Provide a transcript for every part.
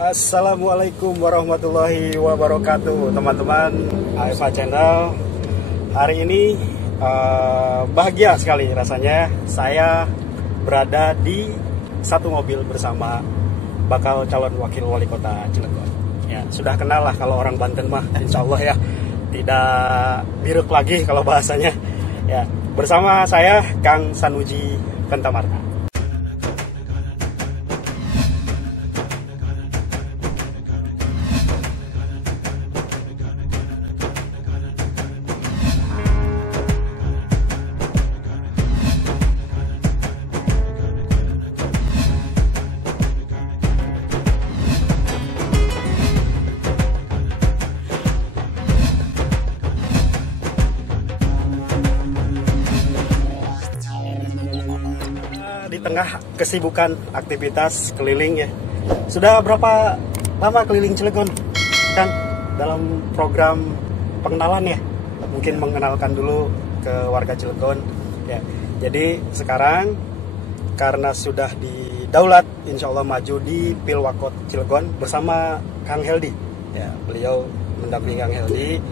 Assalamualaikum warahmatullahi wabarakatuh, teman-teman AFA Channel. Hari ini bahagia sekali rasanya saya berada di satu mobil bersama bakal calon wakil wali kota Cilegon. Ya, sudah kenal lah kalau orang Banten mah, insya Allah ya, tidak biruk lagi kalau bahasanya. Ya, bersama saya Kang Sanuji Pentamarta. Di tengah kesibukan aktivitas keliling ya. Sudah berapa lama keliling Cilegon, Kang? Dalam program pengenalan ya. Mungkin mengenalkan dulu ke warga Cilegon ya. Jadi sekarang karena sudah didaulat, insya Allah maju di Pilwakot Cilegon bersama Kang Heldi. Ya, beliau mendampingi Kang Heldi.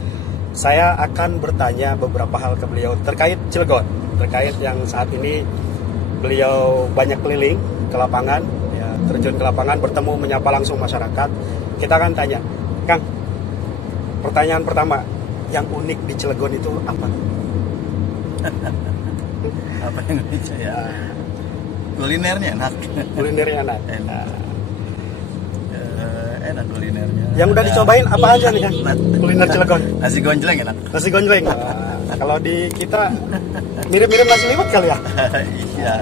Saya akan bertanya beberapa hal ke beliau terkait Cilegon, terkait yang saat ini beliau banyak keliling ke lapangan, ya, terjun ke lapangan, bertemu, menyapa langsung masyarakat. Kita akan tanya, Kang, pertanyaan pertama, yang unik di Cilegon itu apa? Apa yang unik ya? Kulinernya enak. Kulinernya enak. Enak kulinernya. Yang udah dicobain apa aja nih, Kang? Kuliner Cilegon. Nasi gonjleng enak. Nasi gonjleng. Kalau di kita mirip-mirip nasi liwet kali ya? Iya.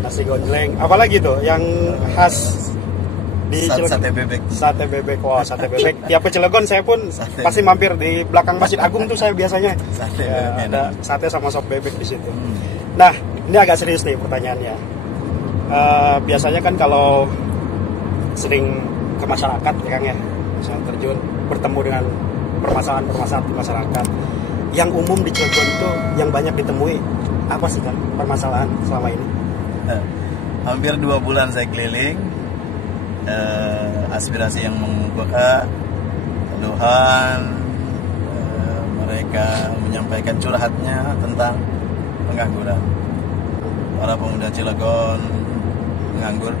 Nasi gonjleng. Apalagi tuh yang khas di Cilegon? Sate bebek. Sate bebek. Wah, sate bebek. Tiap ke Cilegon saya pun pasti mampir di belakang Masjid Agung tuh saya biasanya. Sate Ya, bebek. ada sate sama sop bebek di situ. Nah, ini agak serius nih pertanyaannya. Biasanya kan kalau sering ke masyarakat ya Kang ya, misalnya terjun bertemu dengan permasalahan-permasalahan di masyarakat. Yang umum di Cilegon itu yang banyak ditemui apa sih kan permasalahan selama ini? Hampir 2 bulan saya keliling, aspirasi yang mengemuka, keluhan, mereka menyampaikan curhatnya tentang pengangguran. Para pemuda Cilegon menganggur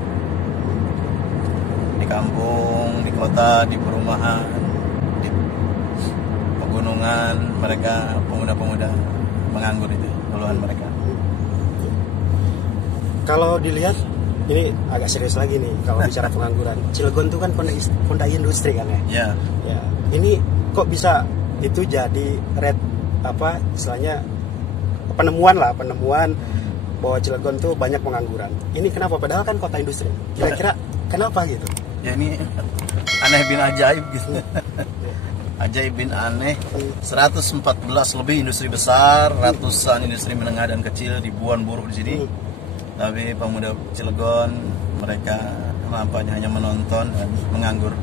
di kampung, di kota, di perumahan, di pegunungan, mereka pemuda-pemuda menganggur, itu keluhan mereka. Kalau dilihat ini agak serius lagi nih kalau bicara pengangguran. Cilegon itu kan kota industri kan ya. Ya. Ya. Ini kok bisa itu jadi istilahnya penemuan bahwa Cilegon tuh banyak pengangguran. Ini kenapa? Padahal kan kota industri. Kira-kira kenapa gitu? Ya ini aneh bin ajaib gitu. Ajaib bin aneh. 114 lebih industri besar, ratusan industri menengah dan kecil, ribuan buruh di sini. Tapi pemuda Cilegon mereka nampaknya hanya menonton dan menganggur.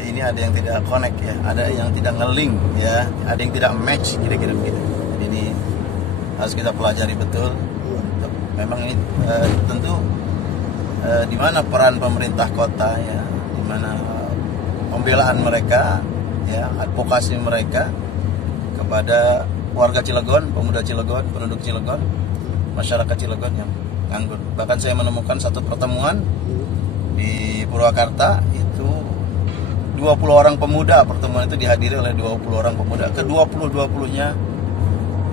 Ini ada yang tidak connect ya, ada yang tidak nge-link ya, ada yang tidak match, kira-kira begitu. Jadi ini harus kita pelajari betul. Memang ini tentu di mana peran pemerintah kota ya, di mana pembelaan mereka ya, advokasi mereka kepada warga Cilegon, pemuda Cilegon, penduduk Cilegon, masyarakat Cilegon yang nganggur. Bahkan saya menemukan satu pertemuan di Purwakarta, itu 20 orang pemuda, pertemuan itu dihadiri oleh 20 orang pemuda, ke 20-20-nya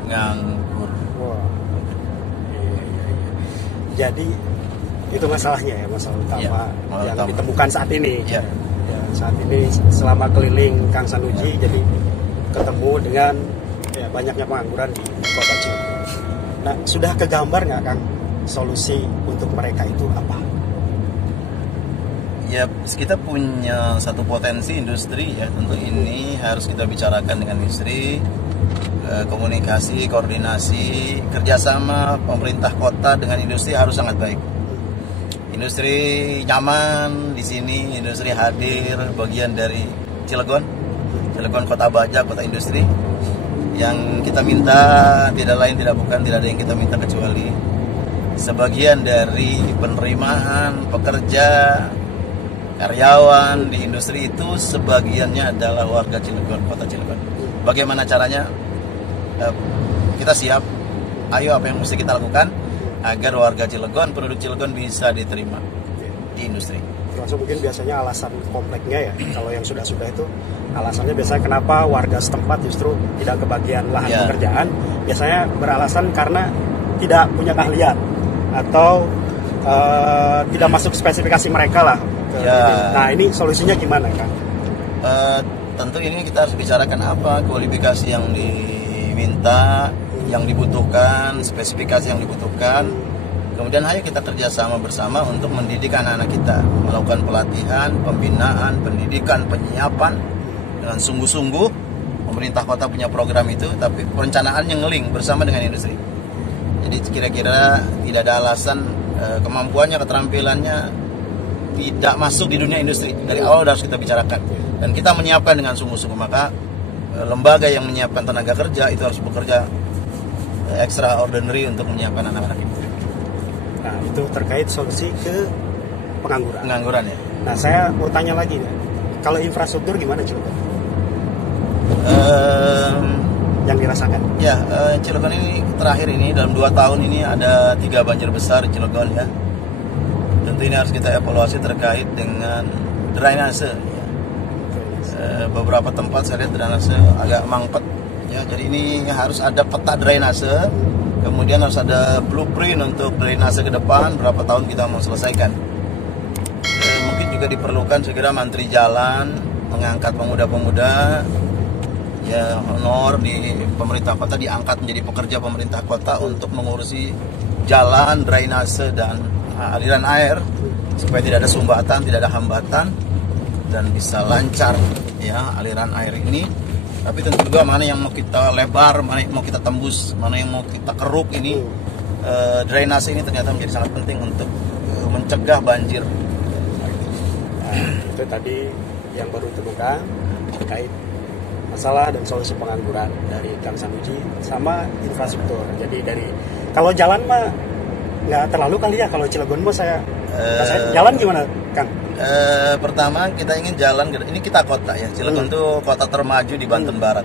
nganggur. Wow. Jadi itu masalahnya ya, masalah utama yang ditemukan saat ini. Ya. Ya, saat ini selama keliling Kang Sanuji jadi ketemu dengan banyaknya pengangguran di kota Cilegon. Nah, sudah kegambar nggak Kang solusi untuk mereka itu apa? Ya, kita punya satu potensi industri ya, tentu ini harus kita bicarakan dengan industri, komunikasi, koordinasi, kerjasama pemerintah kota dengan industri harus sangat baik. Industri nyaman di sini, industri hadir, bagian dari Cilegon kota baja, kota industri. Yang kita minta tidak lain tidak bukan, tidak ada yang kita minta kecuali sebagian dari penerimaan pekerja karyawan di industri itu sebagiannya adalah warga Cilegon, kota Cilegon. Bagaimana caranya? Kita siap. Ayo, apa yang mesti kita lakukan agar warga Cilegon, penduduk Cilegon bisa diterima di industri. Termasuk mungkin biasanya alasan kompleknya ya, kalau yang sudah-sudah itu alasannya biasanya kenapa warga setempat justru tidak kebagian lahan pekerjaan, biasanya beralasan karena tidak punya keahlian atau tidak masuk spesifikasi mereka lah. Nah, ini solusinya gimana kan? Tentu ini kita harus bicarakan apa kualifikasi yang diminta, yang dibutuhkan, spesifikasi yang dibutuhkan. Kemudian ayo kita kerjasama bersama untuk mendidik anak-anak kita, melakukan pelatihan, pembinaan, pendidikan, penyiapan dengan sungguh-sungguh. Pemerintah kota punya program itu, tapi perencanaannya ngeling bersama dengan industri. Jadi kira-kira tidak ada alasan kemampuannya, keterampilannya tidak masuk di dunia industri. Dari awal harus kita bicarakan. Dan kita menyiapkan dengan sungguh-sungguh. Maka lembaga yang menyiapkan tenaga kerja itu harus bekerja extraordinary untuk menyiapkan anak-anak itu. Nah, itu terkait solusi ke pengangguran. Pengangguran ya. Nah, saya mau tanya lagi nih. Kalau infrastruktur gimana Cilegon? Yang dirasakan? Ya, Cilegon ini terakhir ini dalam 2 tahun ini ada 3 banjir besar di Cilegon ya. Tentu ini harus kita evaluasi terkait dengan drainase. Ya. Beberapa tempat saya lihat drainase agak mangkot. Ya, jadi ini harus ada peta drainase. Kemudian harus ada blueprint untuk drainase ke depan, berapa tahun kita mau selesaikan. Mungkin juga diperlukan segera mantri jalan, mengangkat pemuda-pemuda, ya honor di pemerintah kota diangkat menjadi pekerja pemerintah kota untuk mengurusi jalan, drainase dan aliran air supaya tidak ada sumbatan, tidak ada hambatan dan bisa lancar ya aliran air ini. Tapi tentu juga mana yang mau kita lebar, mana yang mau kita tembus, mana yang mau kita keruk ini. Drainase ini ternyata menjadi sangat penting untuk mencegah banjir. Nah, itu tadi yang baru ditemukan terkait masalah dan solusi pengangguran dari Kang Sanuji sama infrastruktur. Jadi dari kalau jalan mah nggak terlalu kali ya, kalau Cilegon mah saya jalan gimana Kang? Pertama kita ingin jalan ini kita kota ya, Cilegon itu kota termaju di Banten Barat.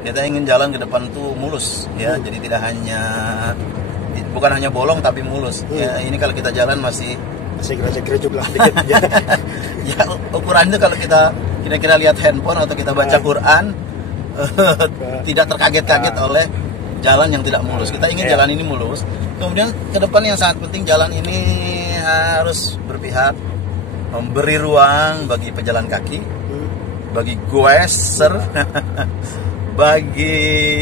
Kita ingin jalan ke depan tuh mulus ya, jadi tidak hanya bukan hanya bolong tapi mulus. Ya, ini kalau kita jalan masih gerejek-gerejek lah dikit ya. Ya ukurannya kalau kita kira-kira lihat handphone atau kita baca Quran tidak terkaget-kaget oleh jalan yang tidak mulus. Kita ingin jalan ini mulus. Kemudian ke depan yang sangat penting, jalan ini harus berpihak memberi ruang bagi pejalan kaki, bagi goeser, bagi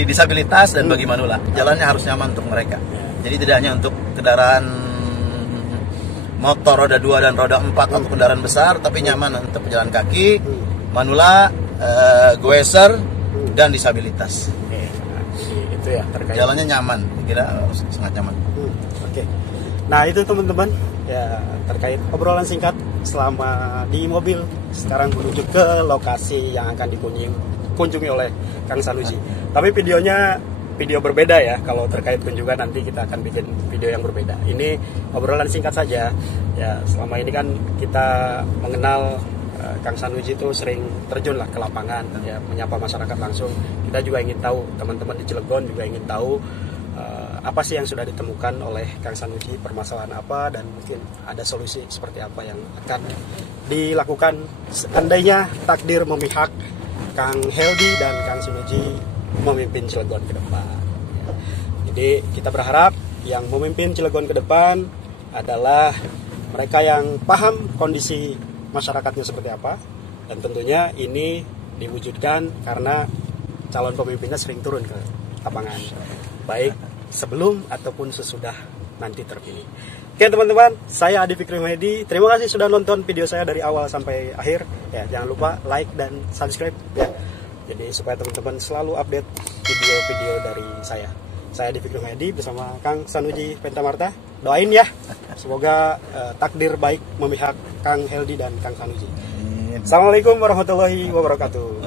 disabilitas dan bagi manula. Jalannya harus nyaman untuk mereka. Jadi tidak hanya untuk kendaraan motor roda 2 dan roda 4 atau kendaraan besar, tapi nyaman untuk pejalan kaki, manula, goeser dan disabilitas. Itu ya terkait. Jalannya nyaman, kira harus sangat nyaman. Oke. Nah, itu teman-teman ya terkait obrolan singkat selama di mobil sekarang menuju ke lokasi yang akan dikunjungi oleh Kang Sanuji. Tapi videonya video berbeda ya, kalau terkait kunjungan nanti kita akan bikin video yang berbeda. Ini obrolan singkat saja. Ya, selama ini kan kita mengenal Kang Sanuji itu sering terjun lah ke lapangan ya, menyapa masyarakat langsung. Kita juga ingin tahu, teman-teman di Cilegon juga ingin tahu apa sih yang sudah ditemukan oleh Kang Sanuji, permasalahan apa, dan mungkin ada solusi seperti apa yang akan dilakukan seandainya takdir memihak Kang Heldi dan Kang Sanuji memimpin Cilegon ke depan. Jadi kita berharap yang memimpin Cilegon ke depan adalah mereka yang paham kondisi masyarakatnya seperti apa, dan tentunya ini diwujudkan karena calon pemimpinnya sering turun ke lapangan, baik sebelum ataupun sesudah nanti terpilih. Oke teman-teman, saya Adi Fikri Mahedi. Terima kasih sudah nonton video saya dari awal sampai akhir. Ya, jangan lupa like dan subscribe ya. Jadi supaya teman-teman selalu update video-video dari saya. Saya Adi Fikri Mahedi bersama Kang Sanuji Pentamarta. Doain ya, semoga takdir baik memihak Kang Heldi dan Kang Sanuji. Assalamualaikum warahmatullahi wabarakatuh.